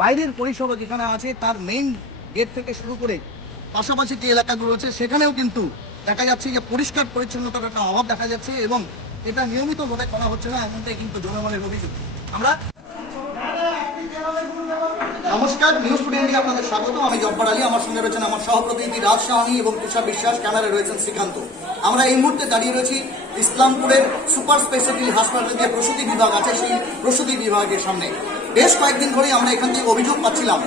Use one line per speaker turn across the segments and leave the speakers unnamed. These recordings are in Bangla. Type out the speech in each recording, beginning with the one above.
বাইরের পরিষেবা যেখানে আছে, তার মেইন গেট থেকে শুরু করে পাশাপাশি যে এলাকাগুলো রয়েছে সেখানেও কিন্তু দেখা যাচ্ছে যে পরিষ্কার পরিচ্ছন্নতার একটা অভাব দেখা যাচ্ছে এবং এটা নিয়মিতভাবে করা হচ্ছে না, এমনটাই কিন্তু জনগণের অভিযোগ। আমরা নমস্কার নিউজ টুডে আপনাদের স্বাগত। আমি জব্বার আলী, আমার সঙ্গে রয়েছেন আমার সহপ্রতিনিধি রাজ সাহানি এবং তুষার বিশ্বাস, ক্যামেরায় রয়েছেন শ্রীকান্ত। আমরা এই মুহূর্তে দাঁড়িয়ে রয়েছি ইসলামপুরের সুপার স্পেশালিটি হাসপাতালে যে প্রসূতি বিভাগ আছে, সেই প্রসূতি বিভাগের সামনে। বেশ কয়েকদিন ধরেই আমরা এখান থেকে অভিযোগ পাচ্ছিলাম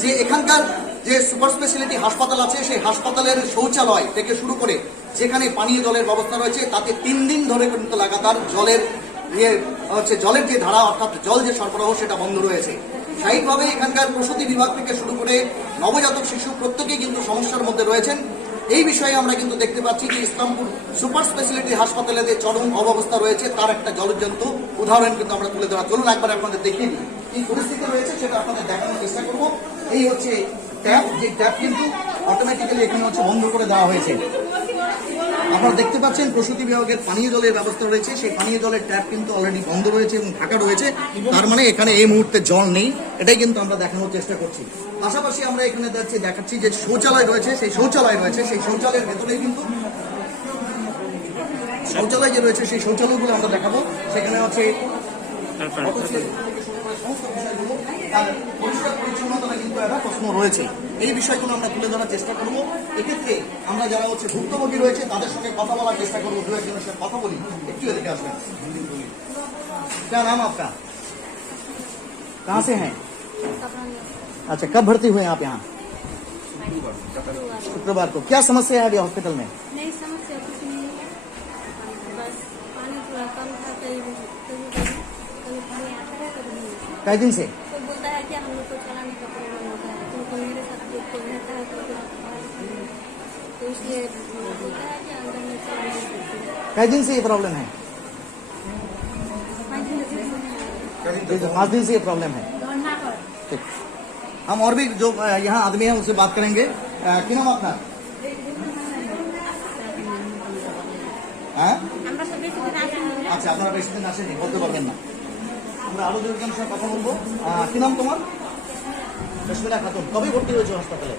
যে এখানকার যে সুপার স্পেশালিটি হাসপাতাল আছে, সেই হাসপাতালের শৌচালয় থেকে শুরু করে যেখানে পানীয় জলের ব্যবস্থা রয়েছে, তাতে তিন দিন ধরে কিন্তু লাগাতার জলের হচ্ছে জলের যে ধারা, অর্থাৎ জল যে সরবরাহ, সেটা বন্ধ রয়েছে। স্বাভাবিকভাবে এখানকার প্রসূতি বিভাগ থেকে শুরু করে নবজাতক শিশু প্রত্যেকেই কিন্তু সমস্যার মধ্যে রয়েছেন। এই বিষয়ে আমরা কিন্তু দেখতে পাচ্ছি যে ইসলামপুর সুপার স্পেশালিটি হাসপাতালে যে চরম অবস্থা রয়েছে, তার একটা জলজন্ত উদাহরণ কিন্তু আমরা তুলে ধরা। চলুন একবার আপনাদের দেখিয়ে কি পরিস্থিতি রয়েছে সেটা আপনাদের দেখানোর চেষ্টা করব। এই হচ্ছে ট্যাপ যে ট্যাপ কিন্তু অটোমেটিক্যালি এখানে হচ্ছে বন্ধ করে দেওয়া হয়েছে। আপনারা দেখতে পাচ্ছেন প্রসূতি বিভাগের পানীয় জলের ব্যবস্থা রয়েছে। সেই পানীয় জলের ট্যাপ কিন্তু অলরেডি বন্ধ রয়েছে এবং ঢাকা রয়েছে। তার মানে এখানে এই মুহূর্তে জল নেই। এটাই কিন্তু আমরা দেখানোর চেষ্টা করছি। পাশাপাশি আমরা এখানে যাচ্ছি দেখাচ্ছি যে শৌচালয় রয়েছে। সেই শৌচালয় রয়েছে। সেই শৌচালয়ের ভেতরেই কিন্তু শৌচালয় যে রয়েছে সেই শৌচালয়গুলো আমরা দেখাবো। সেখানে হচ্ছে তার পরিষ্কার পরিচ্ছন্নতা কিন্তু একটা প্রশ্ন রয়েছে এই বিষয়গুলো আমরা তুলে ধরার চেষ্টা করবো এক্ষেত্রে আমরা যারা হচ্ছে ভুক্তভোগী রয়েছে তাদের সঙ্গে কথা বলার চেষ্টা করবো দু একজনের সঙ্গে কথা বলি একটু এদিকে আসবেন क्या नाम आपका कहाँ से हैं अच्छा कब भर्ती हुए आप यहाँ शुक्रवार को क्या समस्या है अभी हॉस्पिटल में
नहीं समस्या कुछ नहीं है बस पानी थोड़ा कम था कभी कभी कभी कभी पानी
कई दिन से
कोई बोलता है कि हम लोग को चलाने का प्रॉब्लम होता है तो कोई मेरे साथ कोई कोई रहता है तो फिर तो इसलिए बोलता है कि अंदर में चलाने नहीं सकते
कई दिन से ये प्रॉब्लम है
पाँच दिन से
पाँच दिन से ये प्रॉब्लम है
दौड़ना पर
ठीक हम और भी जो अ, यहाँ आदमी है उनसे बात करेंगे अ, কি নাম আপনার হ্যাঁ
আমরা সব বেশি দিন আসি না।
আচ্ছা আপনারা বেশি দিন আসেনি বলতে পারবেন না আমরা আরও দুজনের সঙ্গে কথা বলব। কি নাম তোমার? রশ্মিলা খাতুন। কবে ভর্তি হয়েছে হাসপাতালে?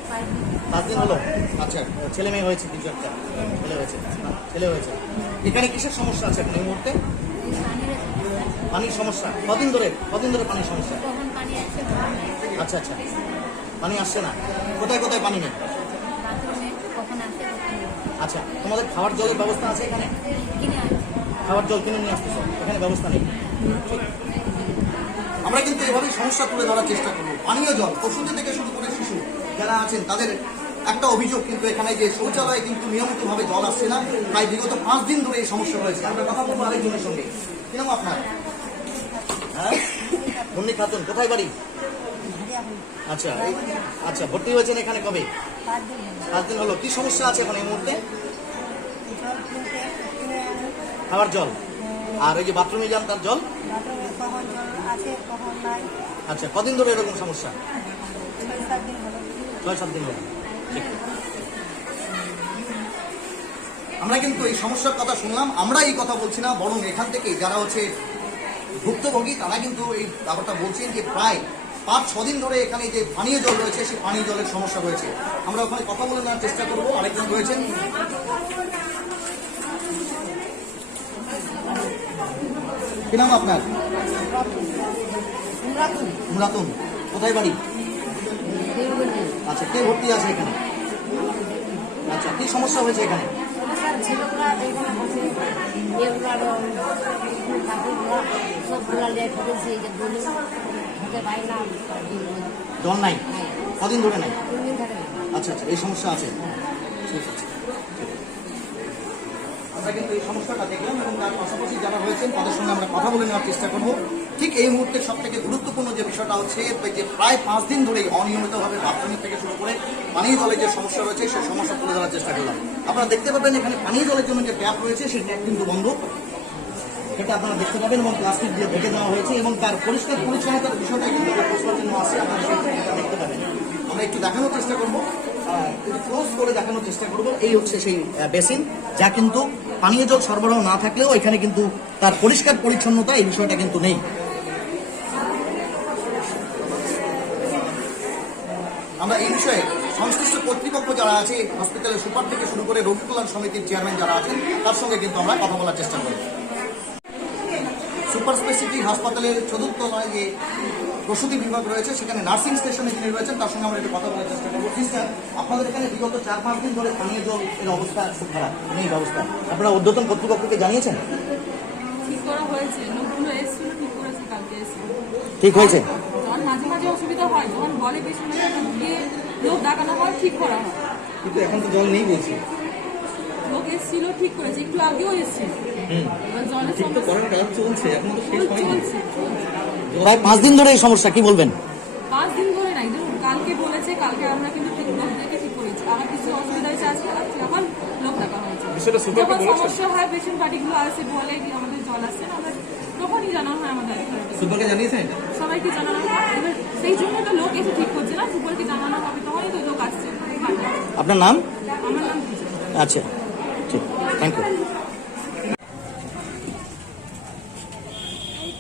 পাঁচ দিন হলো। আচ্ছা ছেলে মেয়ে হয়েছে কিছু একটা। ছেলে হয়েছে। ছেলে হয়েছে। এখানে কিসের সমস্যা আছে এখন এই মুহূর্তে? পানির সমস্যা। কদিন ধরে? কদিন ধরে পানির সমস্যা? আচ্ছা আচ্ছা। পানি আসছে না। কোথায় কোথায় পানি নেই? আচ্ছা তোমাদের খাবার জলের ব্যবস্থা আছে এখানে? খাবার জল কিনে নিয়ে আসতেছো। এখানে ব্যবস্থা নেই। আমরা কিন্তু এভাবেই সমস্যা তুলে ধরার চেষ্টা করব। পানীয় জল পশুদের থেকে শুরু করে শিশু যারা আছেন, তাদের একটা অভিযোগ কিন্তু এখানে যে শৌচালয়ে কিন্তু নিয়মিতভাবে জল আসছে না। প্রায় বিগত পাঁচ দিন ধরে এই সমস্যা রয়েছে। আমরা কথা বলব আরেকজনের সঙ্গে। কীরকম আপনার? হ্যাঁ? মুন্নি খাতুন, কোথায় বাড়ি? আচ্ছা আচ্ছা ভর্তি হয়েছেন এখানে কবে? পাঁচ দিন হলো। কি সমস্যা আছে এখন এই মুহূর্তে? খাবার জল। আর ওই যে বাথরুমে যান তার জল?
কখন জল আছে কখন নাই?
আচ্ছা কদিন ধরে এরকম সমস্যা?
ছয় সাত দিন হলো।
ছয় সাত দিন হলো। ঠিক। আমরা কিন্তু এই সমস্যার কথা শুনলাম আমরা এই কথা বলছি না বরং এখান থেকে যারা হচ্ছে ভুক্তভোগী তারা কিন্তু এই ব্যাপারটা বলছেন যে প্রায় পাঁচ ছদিন ধরে এখানে যে পানীয় জল রয়েছে সেই পানীয় জলের সমস্যা রয়েছে। আমরা ওখানে কথা বলে নেওয়ার চেষ্টা করব। আরেকজন রয়েছেন। কি নাম আপনার? মুরাতুন কোথায় বাড়ি? আচ্ছা কে ভর্তি আছে এখানে? আচ্ছা কি সমস্যা হয়েছে এখানে? জল নাই? কদিন ধরে নাই? আচ্ছা আচ্ছা এই সমস্যা আছে। ঠিক আছে। আমরা কিন্তু এই সমস্যাটা দেখলাম এবং তার পাশাপাশি যারা রয়েছেন, তাদের সঙ্গে আমরা কথা বলে নেওয়ার চেষ্টা করব। ঠিক এই মুহূর্তে সব থেকে গুরুত্বপূর্ণ যে বিষয়টা হচ্ছে, যে প্রায় পাঁচ দিন ধরেই অনিয়মিতভাবে বাথরুমের থেকে শুরু করে পানীয় জলের যে সমস্যা রয়েছে, সেই সমস্যা তুলে ধরার চেষ্টা করলাম। আপনারা দেখতে পাবেন এখানে পানীয় জলের জন্য যে ট্যাপ রয়েছে, সেই ট্যাপ কিন্তু বন্ধ। এটা আপনারা দেখতে পাবেন এবং প্লাস্টিক দিয়ে ঢেকে দেওয়া হয়েছে এবং তার পরিষ্কার পরিচ্ছন্নতার বিষয়টা কিন্তু একটা প্রশ্ন চিহ্ন আছে আপনারা দেখতে পাবেন। আমরা একটু দেখানোর চেষ্টা করব। ক্লোজ করে দেখানোর চেষ্টা করব। এই হচ্ছে সেই বেসিন যা কিন্তু পানীয় জল সরবরাহ না থাকলেও এখানে কিন্তু তার পরিষ্কার পরিচ্ছন্নতা এই বিষয়টা কিন্তু নেই। আমরা এই বিষয়ে সংশ্লিষ্ট কর্তৃপক্ষ যারা আছে হসপিটালের সুপার থেকে শুরু করে রোগী কল্যাণ সমিতির চেয়ারম্যান যারা আছেন, তার সঙ্গে কিন্তু আমরা কথা বলার চেষ্টা করি সুপার স্পেসিফিক হাসপাতালের চতুর্থ তলায় যে প্রসূতি বিভাগ রয়েছে সেখানে নার্সিং স্টেশনে যিনি রয়েছেন তার সঙ্গে আমরা একটু কথা বলার চেষ্টা করব। স্যার আপনাদের এখানে বিগত চার পাঁচ দিন ধরে পানীয় জল এর অবস্থা খুব খারাপ নেই ব্যবস্থা আপনারা উদ্যতন কর্তৃপক্ষকে জানিয়েছেন?
ঠিক করা হয়েছে লোকগুলো এসেছিল ঠিক করেছে কালকে এসে।
ঠিক হয়েছে?
যখন মাঝে মাঝে অসুবিধা হয় যখন বলে লোক ডাকানো হয় ঠিক করা হয়।
কিন্তু এখন তো জল নেই বলছি।
লোক এসেছিল ঠিক করেছে একটু আগেও এবার জলের
ঠিক তো
সমস্যা
চলছে এখন তো শেষ হয়নি।
প্রায় পাঁচ দিন ধরে এই সমস্যা কি বলবেন?
পাঁচ দিন ধরে নাই। ধরুন কালকে বলেছে কালকে আমরা কিন্তু ঠিক লোক দেখে ঠিক করেছি। আমার কিছু অসুবিধা হয়েছে আজকে আজকে আবার লোক ডাকা হয়েছে। যখন সমস্যা হয় পেশেন্ট পার্টিগুলো আসে বলে কি আমাদের জল আসছে না আমরা তখনই জানানো হয় আমাদের
সুপারকে জানিয়েছেন
সবাইকে জানানো হয়। সেই জন্য তো লোক এসে ঠিক করছে না সুপারকে জানানো হবে তখনই তো লোক আসছে।
আপনার নাম?
আমার নাম
আচ্ছা ঠিক। থ্যাংক ইউ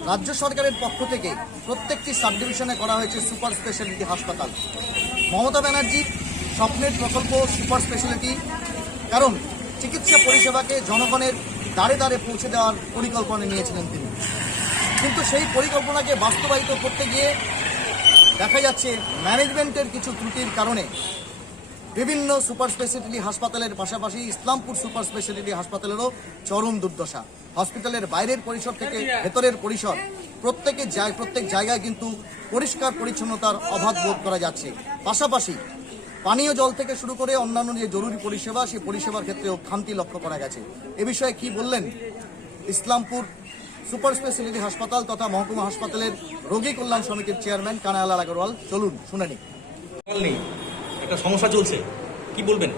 রাজ্য সরকারের পক্ষ থেকে প্রত্যেকটি সাব ডিভিশনে করা হয়েছে সুপার স্পেশালিটি হাসপাতাল। মমতা ব্যানার্জির স্বপ্নের প্রকল্প সুপার স্পেশালিটি, কারণ চিকিৎসা পরিষেবাকে জনগণের দ্বারে দ্বারে পৌঁছে দেওয়ার পরিকল্পনা নিয়েছিলেন তিনি। কিন্তু সেই পরিকল্পনাকে বাস্তবায়িত করতে গিয়ে দেখা যাচ্ছে ম্যানেজমেন্টের কিছু ত্রুটির কারণে বিভিন্ন সুপার স্পেশালিটি হাসপাতালের পাশাপাশি ইসলামপুর সুপার স্পেশালিটি হাসপাতালেরও চরম দুর্দশা। হসপিটালের বাইরের পরিসর থেকে ভেতরের পরিসর, প্রত্যেকে প্রত্যেক জায়গায় কিন্তু পরিষ্কার পরিচ্ছন্নতার অভাব বোধ করা যাচ্ছে। পাশাপাশি পানীয় জল থেকে শুরু করে অন্যান্য যে জরুরি পরিষেবা, সেই পরিষেবার ক্ষেত্রেও খান্তি লক্ষ্য করা গেছে। এ বিষয়ে কি বললেন? ইসলামপুর সুপার স্পেশালিটি হাসপাতাল তথা মহকুমা হাসপাতালের রোগী কল্যাণ সমিতির চেয়ারম্যান কানায়ালাল আগরওয়াল। চলুন, শুনে নেই।
একটা সমস্যা চলছে। কি বলবেন?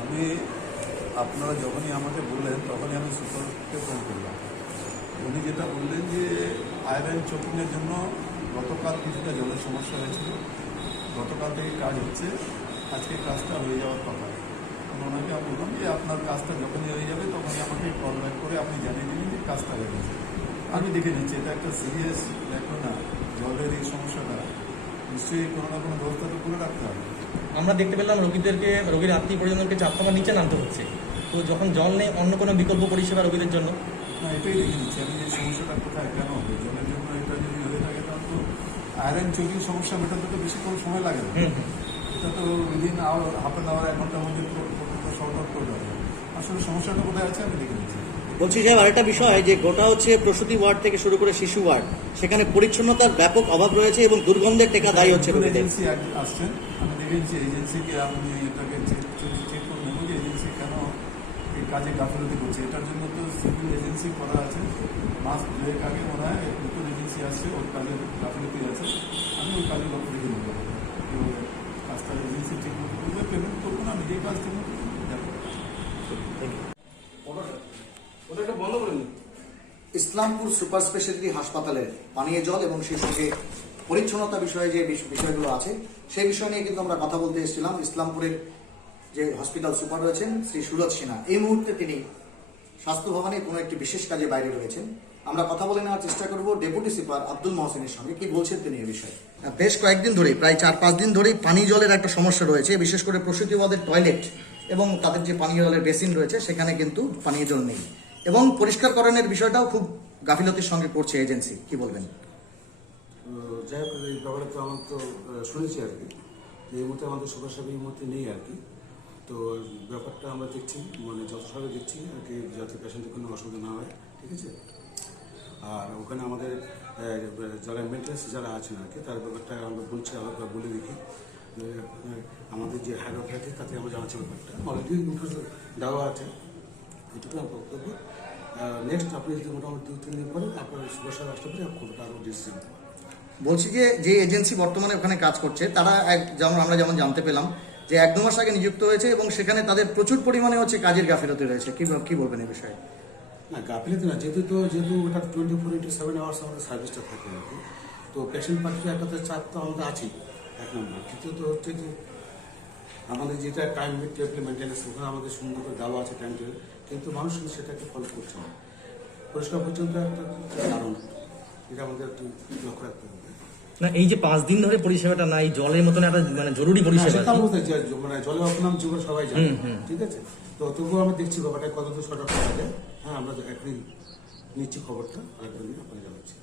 আমি, আপনারা যখনই আমাকে বললেন, তখনই আমি সুপারকে ফোন করলাম। উনি যেটা বললেন যে, আয়রন চকিংয়ের জন্য গতকাল কিছুটা জলের সমস্যা হয়েছিল। গতকাল থেকে কাজ হচ্ছে, আজকে কাজটা হয়ে যাওয়ার কথা। ওনাকে বললাম যে, আপনার কাজটা যখনই হয়ে যাবে, তখনই আমাকে কল ব্যাক করে আপনি জানিয়ে দিন যে, কাজটা হয়ে গেছে। আমি দেখে নিচ্ছি, এটা একটা সিরিয়াস ব্যাপার না। জলের এই সমস্যাটা নিশ্চয়ই কোনো না কোনো ব্যবস্থা তো করে রাখতে হবে।
আমরা দেখতে পেলাম রোগীদেরকে রোগীর আত্মীয় পরিজনকে চার তলার নিচে নামতে হচ্ছে। তো যখন জল নেই অন্য কোনো বিকল্প পরিষেবা রোগীদের জন্য?
না এটাই দেখে নিচ্ছি। আমি যে সমস্যাটা কোথায় কেন হবে? জলের জন্য এটা যদি হয়ে থাকে তাহলে তো আয়রন চোখের সমস্যা মেটাতে তো বেশি কোনো সময় লাগে না। এটা তো within hour half an hour এক ঘণ্টার মধ্যে শর্ট আউট করে আসলে সমস্যাটা কোথায় আছে আমি দেখে নিচ্ছি।
বলছি সাহেব আরেকটা বিষয় যে গোটা হচ্ছে প্রসূতি ওয়ার্ড থেকে শুরু করে শিশু ওয়ার্ড সেখানে পরিচ্ছন্নতার ব্যাপক অভাব রয়েছে এবং দুর্গন্ধের টেকা দায়ী হচ্ছে
এজেন্সি আসছেন আমি দেখেছি এজেন্সিকে এটাকে চেক করে নেব যে এজেন্সি কেন এই কাজে গাফিলতি করছে এটার জন্য তো সিভিল এজেন্সি করা আছে। মাস দুয়েক আগে মনে হয় নতুন এজেন্সি আসছে ওর কাজে গাফিলতি আছে। আমি ওই কাজে রেখে নেব কাজটা এজেন্সি ঠিক মতো করবে পেমেন্ট করব না আমি যেই কাজ ঠিক মতো।
ইসলামপুর সুপার স্পেশালিটি হাসপাতালের পানীয় জল এবং সেই সঙ্গে পরিচ্ছন্নতা বিষয়ে যে বিষয়গুলো আছে সেই বিষয় নিয়ে কিন্তু আমরা কথা বলতে এসেছিলাম। ইসলামপুরের যে হসপিটাল সুপার রয়েছেন শ্রী সুরজ সিনহা। এই মুহূর্তে তিনি স্বাস্থ্য ভবনে কোনো একটি বিশেষ কাজে বাইরে রয়েছেন। আমরা কথা বলে নেওয়ার চেষ্টা করব ডেপুটি সুপার আব্দুল মহসিনের সঙ্গে। কি বলছেন তিনি এই বিষয়ে? বেশ কয়েকদিন ধরেই প্রায় চার পাঁচ দিন ধরেই পানি জলের একটা সমস্যা রয়েছে। বিশেষ করে প্রসূতিবাদের টয়লেট এবং তাদের যে পানীয় জলের বেসিন রয়েছে সেখানে কিন্তু পানীয় জল নেই। এবং পরিষ্কারকরণের বিষয়টাও খুব গাফিলতির সঙ্গে করছে এজেন্সি। কি বলবেন?
যাই হোক, এই ব্যাপারে তো আমার তো শুনেছি আর কি। যে এই মুহূর্তে আমাদের সুপার সাহেব এই মুহূর্তে নেই আর কি। তো ব্যাপারটা আমরা দেখছি মানে যথাসাধ্য দেখছি আর কি, যাতে পেশেন্টের কোনো অসুবিধা না হয়, ঠিক আছে? আর ওখানে আমাদের যারা মেনটেন্স যারা আছেন আর কি, তার ব্যাপারটা আমরা বলছি, আবার বলে দেখি। আমাদের যে হাইড অথরিটি তাতে আমরা জানাচ্ছি ব্যাপারটা। অলরেডি দেওয়া আছে। এটুকু আমার বক্তব্য। নেক্সট আপনি যদি মোটামুটি দু তিন দিন পরে আপনার সাহেব আসতে পারে আপনার আরও ডিসিশন
বলছি যে যে এজেন্সি বর্তমানে ওখানে কাজ করছে তারা এক যেমন আমরা যেমন জানতে পেলাম যে এক দু মাস আগে নিযুক্ত হয়েছে এবং সেখানে তাদের প্রচুর পরিমাণে হচ্ছে কাজের গাফিলতি রয়েছে। কি কি বলবেন এই বিষয়ে?
না গাফিলতি না যেহেতু তো যেহেতু ওটা twenty four into seven hours আমাদের সার্ভিসটা থাকে আর কি। তো পেশেন্ট পার্টির একটা তো চাপ তো আমাদের আছেই এক নম্বর। দ্বিতীয়ত হচ্ছে যে আমাদের যেটা টাইম টেবিল মেনটেন্যান্স ওখানে আমাদের সুন্দর করে দেওয়া আছে টাইম টেবিল কিন্তু মানুষ কিন্তু সেটাকে ফলো করছে না। পরিষ্কার পরিচ্ছন্ন একটা কারণ। এটা আমাদের একটু লক্ষ্য রাখতে হবে।
না এই যে পাঁচ দিন ধরে পরিষেবাটা নাই জলের মতন একটা মানে জরুরি পরিষেবা
মানে জলে অপনাম জীবন সবাই জানে। ঠিক আছে? তো তবুও আমরা দেখছি ব্যাপারটা কতদূর সঠিক করা যায়। হ্যাঁ আমরা একদিন নিচ্ছি খবরটা আর একদিন আপনাকে জানাচ্ছি।